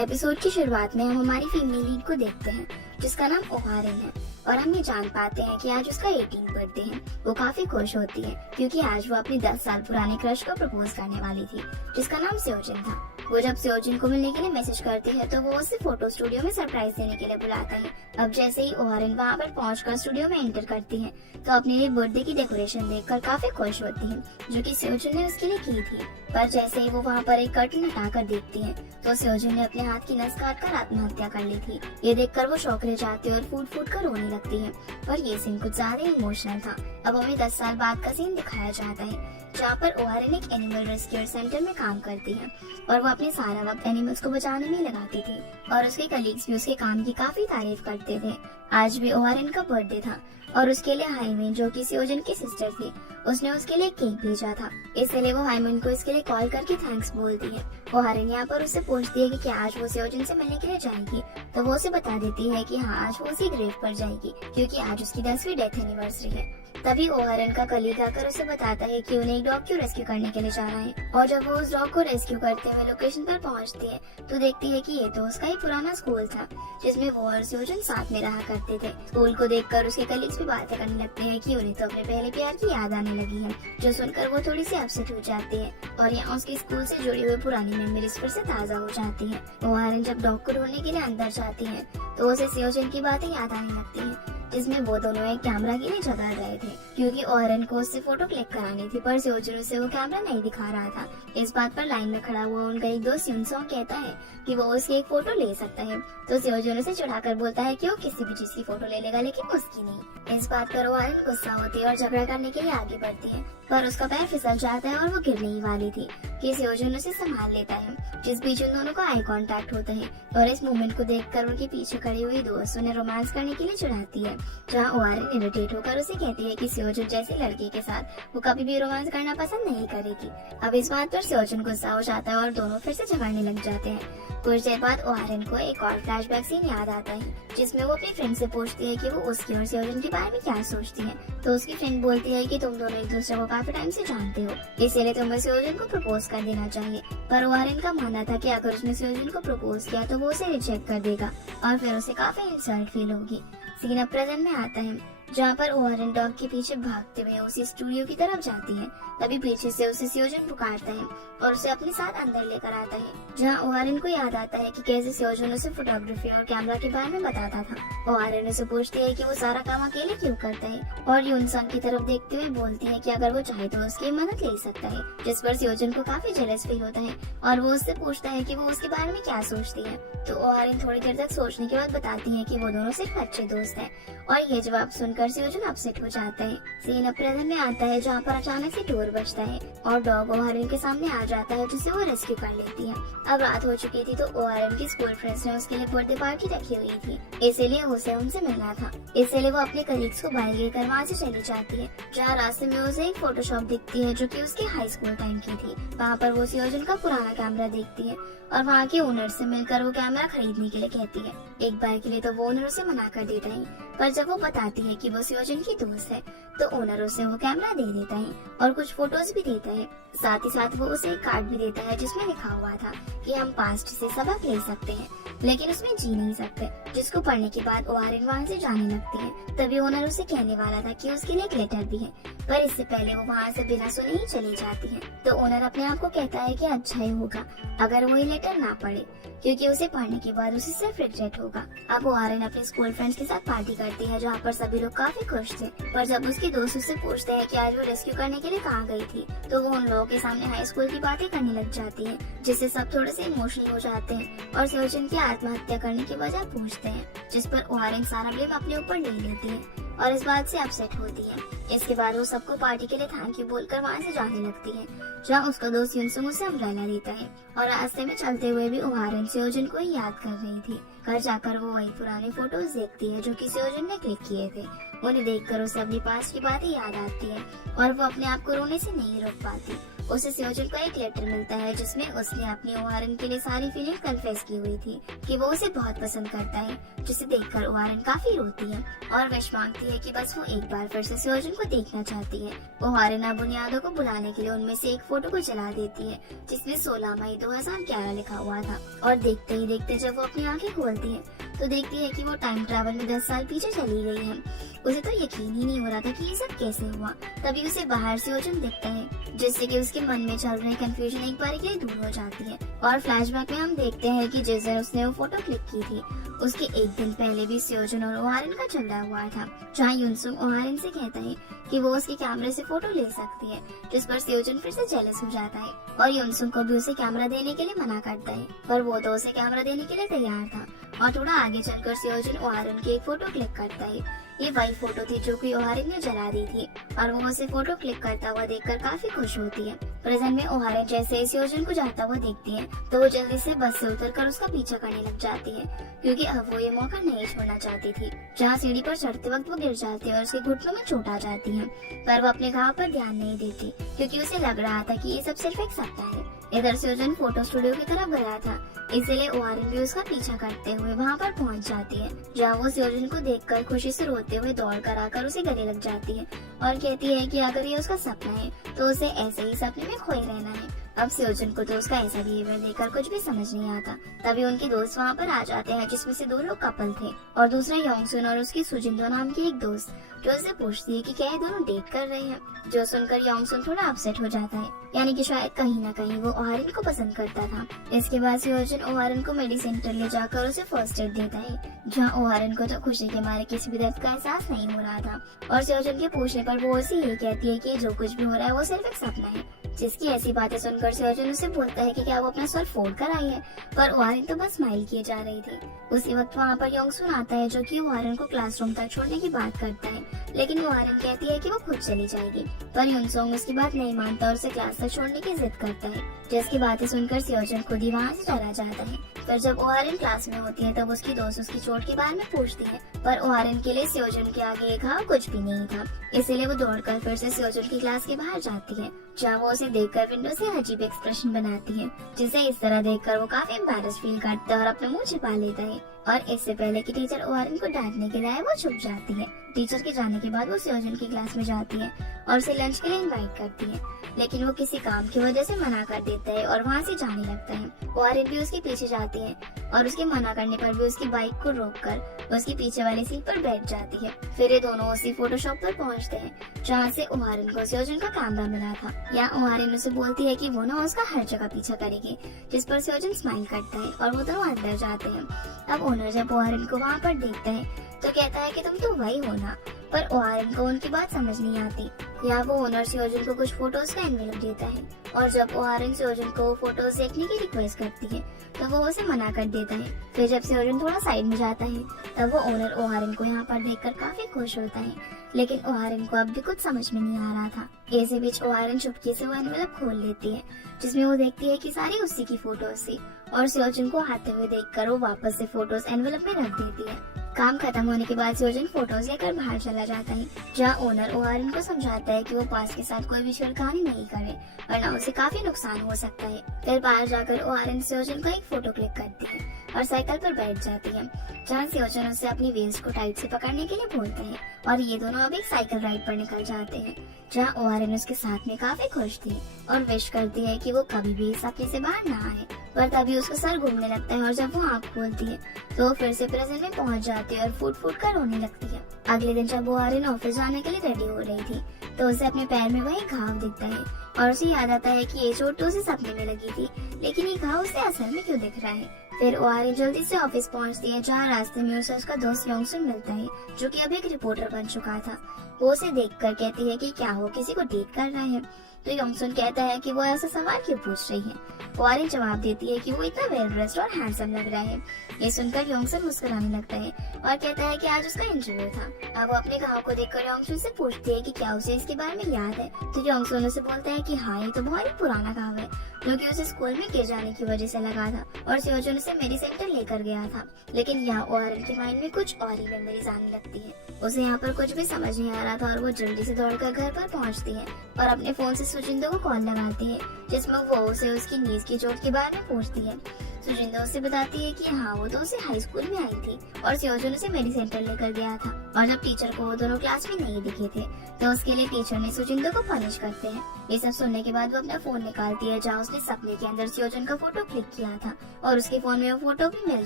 Episode की शुरुआत में हम हमारी फीमेल लीड को देखते हैं जिसका नाम ओहारिन है और हम ये जान पाते हैं कि आज उसका 18 बर्थडे है। वो काफी खुश होती है क्योंकि आज वो अपनी 10 साल पुराने क्रश को प्रपोज करने वाली थी जिसका नाम सेओजिन था। वो जब सेओजिन को मिलने के लिए मैसेज करती है तो वो उसे फोटो स्टूडियो में सरप्राइज देने के लिए बुलाता है। अब जैसे ही ओहारिन वहाँ पर पहुंचकर स्टूडियो में एंटर करती है तो अपने लिए बर्थडे की डेकोरेशन देखकर काफी खुश होती है जो कि सेओजिन ने उसके लिए की थी। पर जैसे ही वो वहाँ पर एक कर्टन हटाकर देखती है तो सेओजिन ने अपने हाथ की नस काटकर आत्महत्या कर ली थी। ये देखकर वो शौक रह जाती है और फूट फूट कर रोने लगती है। पर ये सीन कुछ ज्यादा इमोशनल था। अब हमें 10 साल बाद का सीन दिखाया जाता है जहाँ पर ओहारिन एक एनिमल रेस्क्यू सेंटर में काम करती है और वो अपने सारा वक्त एनिमल्स को बचाने में लगाती थी और उसके कलीग्स भी उसके काम की काफी तारीफ करते थे। आज भी ओहारिन का बर्थडे था और उसके लिए हाइमेन जो कि सेओजिन की सिस्टर थी उसने उसके लिए केक भेजा था। इसलिए वो हाइमेन को इसके लिए कॉल करके थैंक्स बोलती है। ओहारिन यहाँ पर उससे पूछती है कि क्या आज वो सेओजिन से मिलने के लिए जाएगी तो वो उसे बता देती है कि हाँ आज वो उसी ग्रेव पर जाएगी क्योंकि आज उसकी 10वीं डेथ एनिवर्सरी है। तभी ओहारिन का कलीग आकर उसे बताता है कि उन्हें एक डॉग को रेस्क्यू करने के लिए जाना है और जब वो उस डॉग को रेस्क्यू करते हुए लोकेशन पर पहुंचती है तो देखती है कि ये तो उसका ही पुराना स्कूल था जिसमें वो और सेओजिन साथ में रहा करते थे। स्कूल को देखकर उसके कलीग्स भी बातें करने लगते हैं कि उन्हें तो अपने पहले प्यार की याद आने लगी है, जो सुनकर वो थोड़ी सी अपसेट हो जाती है और यहाँ उसके स्कूल से जुड़ी हुई पुरानी मेमोरीज फिर से ताज़ा हो जाती है। ओहारिन जब डॉग को ढूंढने के लिए अंदर जाती है तो उसे सेओजिन की बातें याद आने लगती है जिसमें वो दोनों एक कैमरा के लिए जगह गए थे क्योंकि ओहारिन को उससे फोटो क्लिक करानी थी पर सेओजिन उसे वो कैमरा नहीं दिखा रहा था। इस बात पर लाइन में खड़ा हुआ उनका एक दोस्त युनसोंग कहता है कि वो उसकी एक फोटो ले सकता है तो सेओजिन उसे चिढ़ाकर बोलता है कि वो किसी भी चीज की फोटो ले लेगा लेकिन उसकी नहीं। इस बात पर ओहारिन गुस्सा होती है और झगड़ा करने के लिए आगे बढ़ती है पर उसका पैर फिसल जाता है और वो गिरने ही वाली थी कि सेओजिन उसे संभाल लेता है जिस बीच उन दोनों का आई कांटेक्ट होता है और इस मोमेंट को देखकर उनके पीछे खड़ी हुई दोस्त उन्हें रोमांस करने के लिए चिढ़ाती है जहाँ ओहारिन इरिटेट होकर उसे कहती है कि सेओजिन जैसे लड़के के साथ वो कभी भी रोमांस करना पसंद नहीं करेगी। अब इस बात पर सेओजिन गुस्सा हो जाता है और दोनों फिर से झगड़ने लग जाते हैं। कुछ देर बाद ओहारिन को एक और फ्लैशबैक सीन याद आता है जिसमें वो अपनी फ्रेंड से पूछती है कि वो उसकी और सेओजिन के बारे में क्या सोचती है तो उसकी फ्रेंड बोलती है कि तुम दोनों एक दूसरे को काफी टाइम से जानते हो इसीलिए तुम्हें सेओजिन को प्रपोज कर देना चाहिए। पर ओहारिन का मानना था कि अगर उसने सेओजिन को प्रपोज किया तो वो उसे रिजेक्ट कर देगा और फिर उसे काफी इंसल्ट फील होगी। सीन अब प्रेजेंट में आता है जहाँ पर ओहारिन डॉग के पीछे भागते हुए उसी स्टूडियो की तरफ जाती है। तभी पीछे से उसे सेओजिन पुकारता है और उसे अपने साथ अंदर लेकर आता है जहाँ ओहारिन को याद आता है कि कैसे सेओजिन उसे फोटोग्राफी और कैमरा के बारे में बताता था। ओहारिन उसे पूछती है कि वो सारा काम अकेले क्यों करता है और युनसोंग की तरफ देखते हुए बोलती है कि अगर वो चाहे तो उसकी मदद ले सकता है जिस पर सेओजिन को काफी जेलस फील होता है और वो उससे पूछता है कि वो उसके बारे में क्या सोचती है तो ओहारिन थोड़ी देर तक सोचने के बाद बताती है कि वो दोनों सिर्फ अच्छे दोस्त हैं और ये जवाब सुनकर सेओजिन अपसेट हो जाता है। सीन अब प्रेजेंट में आता है जहाँ पर अचानक से डोर बजता है और डॉग ओहारिन के सामने आ जाता है जिसे वो रेस्क्यू कर लेती है। अब रात हो चुकी थी तो ओहारिन की स्कूल फ्रेंड्स ने उसके लिए बर्थडे पार्टी रखी हुई थी इसीलिए उसे उनसे मिलना था। इसलिए वो अपने कलीग्स को बाय लेकर वहाँ से चली जाती है जहाँ रास्ते में उसे एक फोटोशॉप दिखती है जो कि उसके हाई स्कूल टाइम की थी। वहाँ पर वो सेओजिन का पुराना कैमरा देखती है और वहाँ के ओनर से मिलकर वो कैमरा खरीदने के लिए कहती है। एक बार के लिए तो वो ओनर उसे मना कर देता है पर जब वो बताती है कि वो सेओजिन की दोस्त है तो ओनर उसे वो कैमरा दे देता है और कुछ फोटोज भी देता है। साथ ही साथ वो उसे एक कार्ड भी देता है जिसमें लिखा हुआ था कि हम पास्ट से सबक ले सकते हैं लेकिन उसमें जी नहीं सकते, जिसको पढ़ने के बाद ओहारिन वहाँ से जाने लगती है। तभी ओनर उसे कहने वाला था कि उसके लिए एक लेटर भी है पर इससे पहले वो वहाँ से बिना सुने ही चली जाती है तो ओनर अपने आप को कहता है कि अच्छा ही होगा अगर वो ये लेटर ना पढ़े क्योंकि उसे पढ़ने के बाद उसे सिर्फ रिग्रेट होगा। अब ओहारिन अपने स्कूल फ्रेंड्स के साथ पार्टी करती है जहाँ पर सभी लोग काफी खुश थे पर जब उसके दोस्त उससे पूछते हैं कि आज वो रेस्क्यू करने के लिए कहाँ गई थी तो वो उन लोगों के सामने हाई स्कूल की बातें करने लग जाती है जिससे सब थोड़े से इमोशनल हो जाते हैं और सेओजिन की आत्महत्या करने की वजह पूछते हैं जिस पर ओहारिन सारा ब्लेम अपने ऊपर ले लेती है और इस बात से अपसेट होती है। इसके बाद वो सबको पार्टी के लिए थैंक यू बोलकर वहाँ से जाने लगती है जहाँ उसका दोस्त युनसोंग उसे अम्ब्रेला देता है और रास्ते में चलते हुए भी ओहारिन सेओजिन को ही याद कर रही थी। घर जाकर वो वही पुराने फोटोज देखती है जो कि सेओजिन ने क्लिक किए थे। उन्हें देखकर उसे अपनी पास्ट की बातें याद आती है और वो अपने आप को रोने से नहीं रोक पाती। उसे सेओजन को एक लेटर मिलता है जिसमें उसने अपनी ओहारन के लिए सारी फीलिंग कन्फेस की हुई थी कि वो उसे बहुत पसंद करता है, जिसे देखकर ओहारन काफी रोती है और विश मांगती है कि बस वो एक बार फिर से सेओजन को देखना चाहती है। ओहारन अब उन यादों को बुलाने के लिए उनमें से एक फोटो को जला देती है जिसमें 16 मई 2011 लिखा हुआ था, और देखते ही देखते जब वो अपनी आंखें खोलती है तो देखती है कि वो टाइम ट्रैवल में 10 साल पीछे चली गई है। उसे तो यकीन ही नहीं हो रहा था कि ये सब कैसे हुआ। तभी उसे बाहर सेओजन दिखता है जिससे कि उसके मन में चल रही कंफ्यूजन एक बार के लिए दूर हो जाती है। और फ्लैशबैक में हम देखते हैं कि जिस दिन उसने वो फोटो क्लिक की थी उसके एक दिन पहले भी सेओजन और ओहारन का झगड़ा हुआ था, जहाँ युनसुंग ओहारन से कहता है कि वो उसके कैमरे से फोटो ले सकती है, जिस पर सेओजन फिर से जेलस हो जाता है और युनसुंग को भी उसे कैमरा देने के लिए मना करता है, पर वो तो उसे कैमरा देने के लिए तैयार था। और थोड़ा आगे चलकर सेओजन ओहारन की एक फोटो क्लिक करता है। ये वही फोटो थी जो कि ओहारन ने जला दी थी और वो उसे फोटो क्लिक करता हुआ देखकर काफी खुश होती है। प्रेजेंट में ओहारन जैसे ही सेओजन को जाता हुआ देखती है तो वो जल्दी से बस से उतरकर उसका पीछा करने लग जाती है, क्योंकि अब वो ये मौका नहीं छोड़ना चाहती थी। जहाँ सीढ़ी पर चढ़ते वक्त वो गिर जाती है और उसके घुटनों में चोट आ जाती है, पर वो अपने घाव पर ध्यान नहीं देती क्योंकि उसे लग रहा था कि ये सब सिर्फ एक सपना है। इधर सेओजन फोटो स्टूडियो की तरफ गया था, इसलिए ओहारन भी उसका पीछा करते हुए वहाँ पर पहुँच जाती है, जहाँ वो सेओजन को देखकर खुशी से रोते हुए दौड़ कर आकर उसे गले लग जाती है और कहती है कि अगर ये उसका सपना है तो उसे ऐसे ही सपने में खोए रहना है। अब सेओजन को तो उसका ऐसा बिहेवियर देखकर कुछ भी समझ नहीं आता। तभी उनके दोस्त वहाँ पर आ जाते हैं, जिसमें से 2 लोग कपल थे और दूसरा योंगसुन और उसकी सुजिंदो नाम की एक दोस्त, जो उससे पूछती है कि क्या ये दोनों डेट कर रहे हैं। जो सुनकर योंगसुन थोड़ा अपसेट हो जाता है, यानी कि शायद कहीं न कहीं वो ओहारन को पसंद करता था। इसके बाद सेओजन ओहारन को मेडिसिन सेंटर ले जाकर उसे फर्स्ट एड देता है, जहाँ ओहारन को तो खुशी के मारे किसी भी दर्द का एहसास नहीं हो रहा था। और सेओजन के पूछने पर वो उसे ये कहती है कि जो कुछ भी हो रहा है वो सिर्फ एक सपना है। जिसकी ऐसी बातें सुनकर सेओजन उसे बोलता है कि क्या वो अपना सर फोड़ कर आई है, पर ओहारन तो बस स्माइल किए जा रही थी। उसी वक्त वहाँ पर योंगसुन आता है, जो कि ओहारन को क्लासरूम तक छोड़ने की बात करता है, लेकिन ओहारन कहती है कि वो खुद चली जाएगी, पर युनसुंग उसकी बात नहीं मानता और उसे क्लास तक छोड़ने की जिद करता है। जिसकी बातें सुनकर सेओजन खुद ही वहाँ से चला जाता है। पर जब ओहारन क्लास में होती है तब उसकी दोस्त उसकी चोट के बारे में पूछती है, पर ओहारन के लिए सेओजन के आगे एक घाव कुछ भी नहीं था, इसीलिए वो दौड़कर फिर से सेओजन की क्लास के बाहर जाती है, जहाँ वो उसे देखकर विंडो से अजीब एक्सप्रेशन बनाती है, जिसे इस तरह देखकर वो काफी एम्बैरेस फील करता है और अपना मुंह छिपा लेता है। और इससे पहले कि टीचर ओहारन को डांटने के लिए वो छुप जाती है। टीचर के जाने के बाद वो सेओजन की क्लास में जाती है और उसे लंच के लिए इनवाइट करती है, लेकिन वो किसी काम की वजह से मना कर देता है और वहाँ से जाने लगता है। ओहारन भी उसके पीछे जाती है और उसके मना करने पर भी उसकी बाइक को रोककर उसकी पीछे वाली सीट पर बैठ जाती है। फिर ये दोनों उसी फोटोशॉप पर पहुँचते हैं, जहाँ से ओहारन को सेओजन का कैमरा मिला था। यहाँ ओहारन उसे बोलती है कि वो ना उसका हर जगह पीछा करेगी, जिस पर सेओजन स्माइल करता है और वो दोनों अंदर जाते हैं। अब ओनर जब ओहारन को वहाँ पर देखता है तो कहता है कि तुम तो वही हो ना, पर ओहारन को उनकी बात समझ नहीं आती। यहाँ वो ओनर सेओजन को कुछ फोटोज का एनवेलप देता है और जब ओहारन सेओजन को फोटोज देखने की रिक्वेस्ट करती है तो वो उसे मना कर देता है। फिर जब सेओजन थोड़ा साइड में जाता है तब वो ओनर ओहारन को यहाँ पर देखकर काफी खुश होता है, लेकिन ओहारन को अब भी कुछ समझ में नहीं आ रहा था। इसी बीच ओहारन चुपके से वो एनवेलप खोल लेती है, जिसमें वो देखती है कि सारी उसी की फोटोज थी और सेओजन को आते हुए देखकर वो वापस से फोटोज एनवेलप में रख देती है। काम खत्म होने के बाद सेओजन फोटोज लेकर बाहर चला जाता है, जहाँ ओनर ओहारन को समझाता है कि वो पास के साथ कोई भी छेड़खानी नहीं करे वरना उसे काफी नुकसान हो सकता है। फिर बाहर जाकर ओहारन सेओजन का एक फोटो क्लिक करती है और साइकिल पर बैठ जाती है, जहाँ सेओजन उसे अपनी वेस्ट को टाइट से पकड़ने के लिए बोलते हैं और ये दोनों अब एक साइकिल राइड पर निकल जाते हैं, जहाँ ओहारन उसके साथ में काफी खुश थी और विश करती है कि वो कभी भी इस सपने से बाहर ना आए। पर तभी उसका सर घूमने लगता है और जब वो आँख खोलती है तो वो फिर से प्रेजेंट में पहुंच जाती है और फूट फूट कर रोने लगती है। अगले दिन जब ओहारन ऑफिस जाने के लिए रेडी हो रही थी तो उसे अपने पैर में वही घाव दिखता है और उसे याद आता है कि ये चोट तो उसे सपने में लगी थी, लेकिन ये घाव उसे असल में क्यों दिख रहा है। फिर ओहारन जल्दी से ऑफिस पहुंचती है, जहाँ रास्ते में उसे उसका दोस्त योंगसुन मिलता है, जो कि अब एक रिपोर्टर बन चुका था। वो उसे देखकर कहती है कि क्या हो किसी को डेट कर रहा है, तो योंगसुन कहता है कि वो ऐसा सवाल क्यों पूछ रही है। ओहारन जवाब देती है कि वो इतना वेल ड्रेस्ड और हैंडसम लग रहा है। ये सुनकर योंगसुन मुस्कुराने लगता है और कहता है कि आज उसका इंटरव्यू था। अब वो अपने घाव को देखकर योंगसुन से पूछती है कि क्या उसे इसके बारे में याद है, तो योंगसुन उसे बोलता है कि हाँ ये तो बहुत ही पुराना घाव है जो कि उसे स्कूल में गिर जाने की वजह से लगा था और सियोजन उसे मेरी सेंटर लेकर गया था। लेकिन यहाँ ओहारन के माइंड में कुछ और ही मेमोरीज आने लगती है। उसे यहाँ पर कुछ भी समझ नहीं आ रहा था और वो जल्दी से दौड़कर घर पर पहुँचती है और अपने फोन से सुजिंदो को कॉल लगाती है, जिसमें वो उसे उसकी नीज की चोट के बारे में पूछती है। सुजिंदो उसे बताती है कि हाँ, वो तो उसे हाई स्कूल में आई थी और सियोजन उसे मेडी सेंटर लेकर गया था और जब टीचर को वो दोनों क्लास में नहीं दिखे थे तो उसके लिए टीचर ने सुजिंदो को पनिश करते हैं। ये सब सुनने के बाद वो अपना फोन निकालती है जहाँ उसने सपने के अंदर सियोजन का फोटो क्लिक किया था और उसके फोन में वो फोटो भी मिल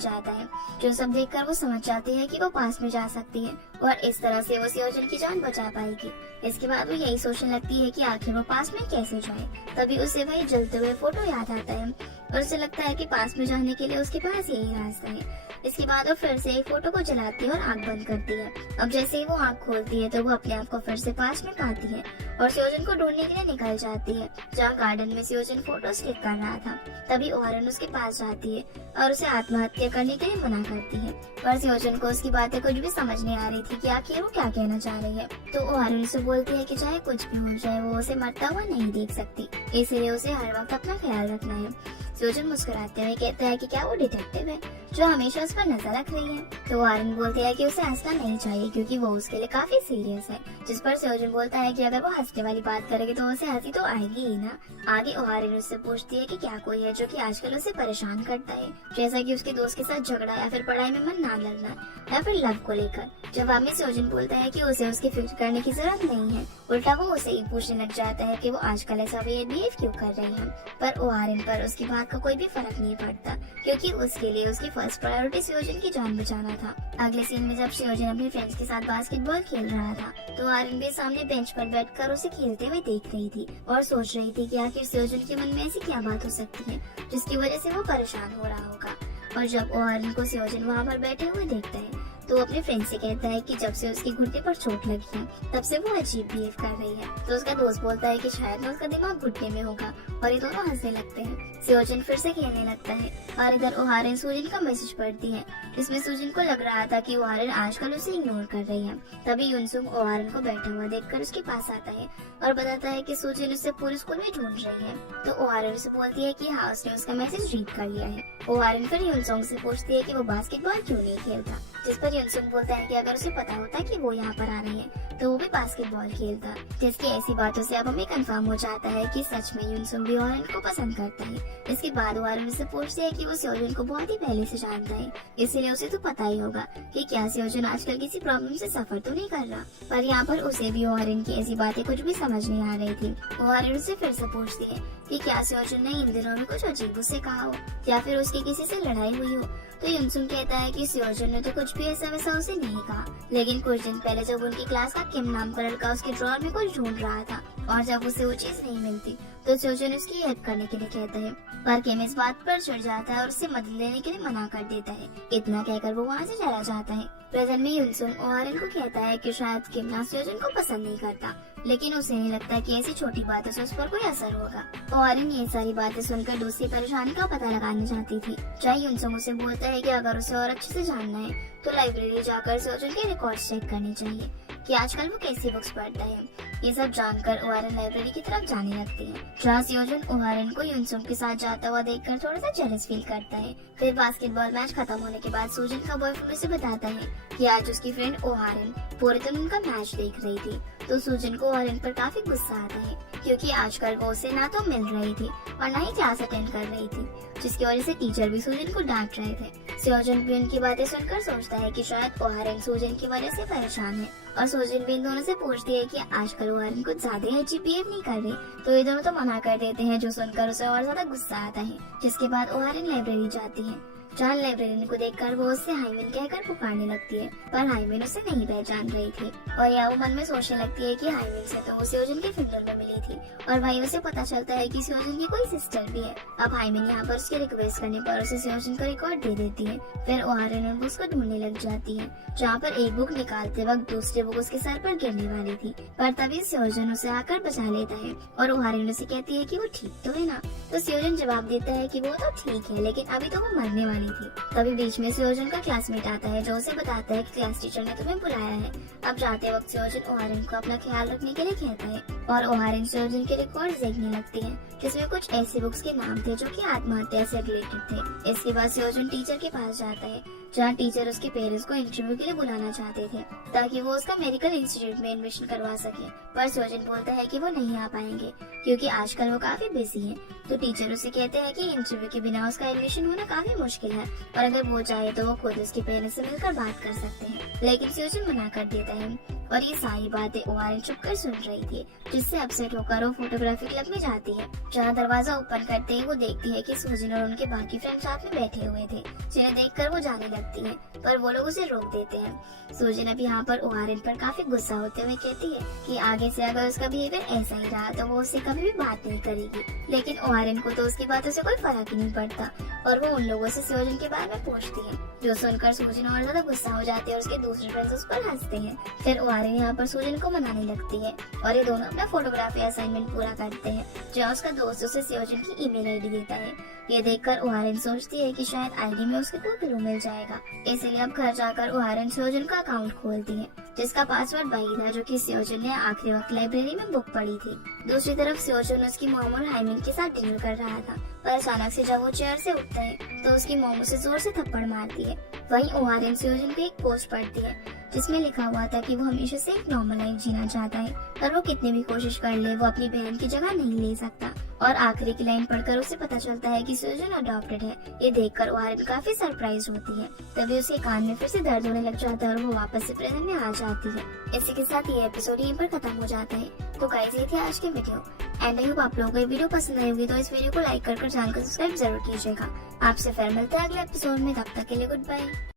जाता है। जो सब देखकर वो समझ जाती है कि वो पास में जा सकती है और इस तरह से वो सियोजन की जान बचा पाएगी। इसके बाद वो यही सोचने लगती है कि आखिर वो पास में कैसे जाए। तभी उसे वही जलते हुए फोटो याद आता है और उसे लगता है कि पास में जाने के लिए उसके पास यही रास्ता है। इसके बाद वो फिर से एक फोटो को जलाती है और आंख बंद करती है। अब जैसे ही वो आंख खोलती है तो वो अपने आप को फिर से पास में पाती है और सियोजन को ढूंढने के लिए निकल जाती है जहाँ गार्डन में सियोजन फोटो क्लिक कर रहा था। तभी ओहारन उसके पास जाती है और उसे आत्महत्या करने के लिए मना करती है, पर सियोजन को उसकी बातें कुछ भी समझ नहीं आ रही थी कि आखिर वो क्या कहना चाह रही है। तो ओहारन उसे बोलती है कि चाहे कुछ भी हो जाए वो उसे मरता हुआ नहीं देख सकती, इसीलिए उसे हर वक्त अपना ख्याल रखना है। सियोजन मुस्कुराते हुए कहता है कि क्या वो डिटेक्टिव है जो हमेशा उस पर नजर रख रही है। तो ओहारन बोलती है कि उसे हंसना नहीं चाहिए क्योंकि वो उसके लिए काफी सीरियस है, जिस पर सियोजन बोलता है कि अगर वो हंसने वाली बात करेगी तो उसे हंसी तो आएगी ही ना। आगे ओहारन उससे पूछती है कि क्या कोई है जो कि आजकल उसे परेशान करता है, जैसा कि उसके दोस्त के साथ झगड़ा या फिर पढ़ाई में मन ना लगना या फिर लव को लेकर। जवाब में सियोजन बोलता है कि उसे उसकी फिक्र करने की जरूरत नहीं है, उल्टा वो उसे ही पूछने लग जाता है कि वो आजकल ऐसा बिहेव क्यों कर रही है। पर ओहारन पर उसकी बात का कोई भी फर्क नहीं पड़ता क्योंकि उसके लिए उसकी फर्स्ट प्रायोरिटी सियोजन की जान बचाना था। अगले सीन में जब सियोजन अपने फ्रेंड्स के साथ बास्केटबॉल खेल रहा था तो ओहारन भी सामने बेंच पर बैठकर उसे खेलते हुए देख रही थी और सोच रही थी कि आखिर सियोजन के मन में ऐसी क्या बात हो सकती है जिसकी वजह से वो परेशान हो रहा होगा। और जब ओहारन को सियोजन वहाँ पर बैठे हुए देखता है तो अपने फ्रेंड से कहता है कि जब से उसके घुटने पर चोट लगी है तब से वो अजीब बिहेव कर रही है। तो उसका दोस्त बोलता है कि शायद ना उसका दिमाग घुटने में होगा और ये दोनों हंसने लगते हैं। सियोजन फिर से खेलने लगता है और इधर ओहारन सुजिन का मैसेज पढ़ती है जिसमें सुजिन को लग रहा था कि ओहारन आजकल उसे इग्नोर कर रही है। तभी युनसुंग ओहारन को बैठा हुआ देखकर उसके पास आता है और बताता है कि सुजिन उससे पूरे स्कूल में ढूंढ रही है। तो ओहारन उसे बोलती है कि हाँ, उसने उसका मैसेज रीड कर लिया है। ओहारन फिर युनसुंग से पूछती है कि वो बास्केटबॉल क्यों नहीं खेलता, जिस पर युनसुंग बोलता है कि अगर उसे पता होता कि वो यहाँ पर आ रही है तो वो भी बास्केटबॉल खेलता। जिसकी ऐसी बातों से अब हमें कंफर्म हो जाता है कि सच में युनसुंग भी ओहारन को पसंद करता है। इसके बाद ओहारन उससे पूछती है कि वो सियोजन को बहुत ही पहले से जानता है, इसीलिए उसे तो पता ही होगा कि क्या सियोजन आजकल किसी प्रॉब्लम से सफर तो नहीं कर रहा। पर यहाँ पर उसे भी ओहारन की ऐसी बातें कुछ भी समझ नहीं आ रही थी। ओहारन उससे फिर से पूछती है कि क्या सियोजन ने इन दिनों में कुछ अजीब उससे कहा हो या फिर उसकी किसी से लड़ाई हुई हो। तो युनसुंग कहता है कि सियोजन ने तो कुछ भी ऐसा वैसा उसे नहीं कहा, लेकिन कुछ दिन पहले जब उनकी क्लास का किम नाम का लड़का उसके ड्रॉअर में कुछ ढूंढ रहा था और जब उसे वो चीज नहीं मिलती तो सियोजन उसकी हेल्प करने के लिए कहता है, पर किम इस बात पर चिढ़ जाता है और उससे मदद लेने के लिए मना कर देता है। इतना कहकर वो वहाँ से चला जाता है। प्रेजेंट में युनसुंग ओहारन को कहता है कि शायद किम ना सियोजन को पसंद नहीं करता, लेकिन उसे नहीं लगता कि ऐसी छोटी बातों से उस पर कोई असर होगा। ओहारन ये सारी बातें सुनकर दूसरी परेशानी का पता लगाना चाहती थी। चाहे युनसुंग उसे बोलता है कि अगर उसे और अच्छे से जानना है तो लाइब्रेरी जाकर सियोजन के रिकॉर्ड चेक करने चाहिए कि आजकल वो कैसी बुक्स पढ़ता है। ये सब जानकर ओहारन लाइब्रेरी की तरफ जाने लगती है, जहाँ सियोजन ओहारन को युनसुंग के साथ जाता हुआ देखकर थोड़ा सा जेलस फील करता है। फिर बास्केटबॉल मैच खत्म होने के बाद सुजिन का बॉयफ्रेंड उसे बताता है कि आज उसकी फ्रेंड ओहारन पूरे दिन उनका मैच देख रही थी। तो सुजिन को ओहारन पर काफी गुस्सा आता है क्योंकि आजकल वो उसे ना तो मिल रही थी और ना ही क्लास अटेंड कर रही थी, जिसकी वजह से टीचर भी सुजिन को डांट रहे थे। सियोजन भी उनकी बातें सुनकर सोचता है कि शायद ओहारन सुजिन की वजह से परेशान है और सुजिन भी इन दोनों से पूछती है कि आजकल ओहारन कुछ ज्यादा ही अजीब बिहेव नहीं कर रही। तो ये दोनों तो मना कर देते हैं, जो सुनकर उसे और ज्यादा गुस्सा आता है। जिसके बाद ओहारन लाइब्रेरी जाती है, जहाँ लाइब्रेरियन को देखकर वो उससे हाइमिन कहकर पुकारने लगती है, पर हाइमिन उसे नहीं पहचान रही थी और या वो मन में सोचने लगती है कि हाइमिन से तो वो सियोजन के फ्यूनरल में मिली थी और भाई उसे पता चलता है कि सियोजन की कोई सिस्टर भी है। अब हाइमिन यहाँ पर उसकी रिक्वेस्ट करने पर उसे सियोजन का रिकॉर्ड दे देती है। फिर ओहारन उन बुक्स को ढूंढने लग जाती है, जहाँ पर एक बुक निकालते वक्त दूसरी बुक उसके सर पर गिरने वाली थी, पर तभी सियोजन उसे आकर बचा लेता है और ओहारन उसे कहती है कि वो ठीक तो है ना। तो सियोजन जवाब देता है कि वो तो ठीक है, लेकिन अभी तो वो मरने वाली थी। तभी बीच में सियोजन का क्लासमेट आता है जो उसे बताता है कि क्लास टीचर ने तुम्हें बुलाया है। अब जाते वक्त सियोजन ओहारन को अपना ख्याल रखने के लिए कहता है और ओहारिन सोजन के रिकॉर्ड्स देखने लगती है, जिसमें कुछ ऐसी बुक्स के नाम थे जो कि आत्महत्या से रिलेटेड थे। इसके बाद सोजन टीचर के पास जाता है, जहाँ टीचर उसके पेरेंट्स को इंटरव्यू के लिए बुलाना चाहते थे ताकि वो उसका मेडिकल इंस्टीट्यूट में एडमिशन करवा सके। पर सोजन बोलता है कि वो नहीं आ पाएंगे क्योंकि आजकल वो काफी बिजी है। तो टीचर उसे कहते हैं कि इंटरव्यू के बिना उसका एडमिशन होना काफी मुश्किल है और अगर वो चाहे तो वो खुद उसके पेरेंट्स से मिलकर बात कर सकते हैं। लेकिन सोजन मना कर देता है और ये सारी बातें ओहारिन चुपकर सुन रही थी, जिससे अपसेट होकर वो फोटोग्राफी क्लब में जाती है, जहाँ दरवाजा ओपन करते ही वो देखती है कि सोजन और उनके बाकी फ्रेंड साथ में बैठे हुए थे, जिन्हें देखकर वो जाने लगती है, पर वो लोग उसे रोक देते हैं। सोजन अब यहाँ पर ओहारिन पर काफी गुस्सा होते हुए कहती है कि आगे से अगर उसका बिहेवियर ऐसा ही रहा तो वो उससे कभी भी बात नहीं करेगी। लेकिन ओहारिन को तो उसकी बातों से कोई फर्क ही नहीं पड़ता और वो उन लोगों से सोजन के बारे में पूछती है, जो सुनकर सोजन और ज्यादा गुस्सा हो जाती है और उसके दूसरे फ्रेंड्स उस पर हंसते हैं। फिर ओहारिन यहाँ पर सोजन को मनाने लगती है और ये दोनों अपना फोटोग्राफी असाइनमेंट पूरा करते हैं, जहाँ उसका दोस्त उसे सोजन की ईमेल आईडी देता है। ये देखकर ओहारिन सोचती है कि शायद आईडी में उसके को क्लू मिल जाएगा, इसलिए अब घर जाकर ओहारिन सोजन का अकाउंट खोलती है, जिसका पासवर्ड वही था जो कि सोजन ने आखिरी वक्त लाइब्रेरी में बुक पढ़ी थी। दूसरी तरफ सोजन उसकी मॉम और हाइमिन के साथ डिनर कर रहा था, पर अचानक से जब वो चेयर से उठता है तो उसकी मॉम उसे जोर से थप्पड़ मारती है। वहीं ओहारिन सोजन को एक पोस्ट पढ़ती है जिसमें लिखा हुआ था कि वो हमेशा से एक नॉर्मल लाइफ जीना चाहता है, पर वो कितनी भी कोशिश कर ले वो अपनी बहन की जगह नहीं ले सकता। और आखिरी की लाइन पढ़कर उसे पता चलता है कि सोजन अडॉप्टेड है। ये देखकर ओहारिन काफी सरप्राइज होती है। तभी उसके कान में फिर से दर्द होने लग जाता है और वो वापस से प्रेजेंट में आ जाती है। इसी के साथ ये एपिसोड यहीं पर खत्म हो जाता है। तो गाइस, ये थी आज की वीडियो एंड आई होप आप लोगों को ये वीडियो पसंद आई होगी, तो इस वीडियो को लाइक कर चैनल को सब्सक्राइब जरूर कीजिएगा। आपसे फिर मिलते हैं अगले एपिसोड में, तब तक के लिए गुड बाय।